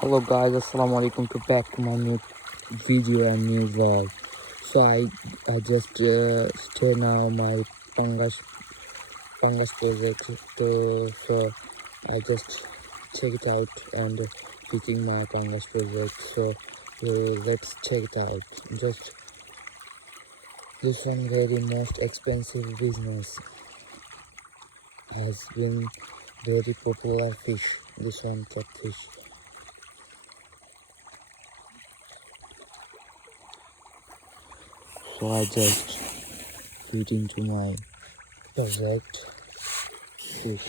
Hello guys, assalamu alaikum, to back to my new video and new vlog. So I just stay now my fungus project. So I just check it out and picking my fungus project. So let's check it out. Just this one very most expensive business has been very popular fish. This one catfish. So I just put into my project fish.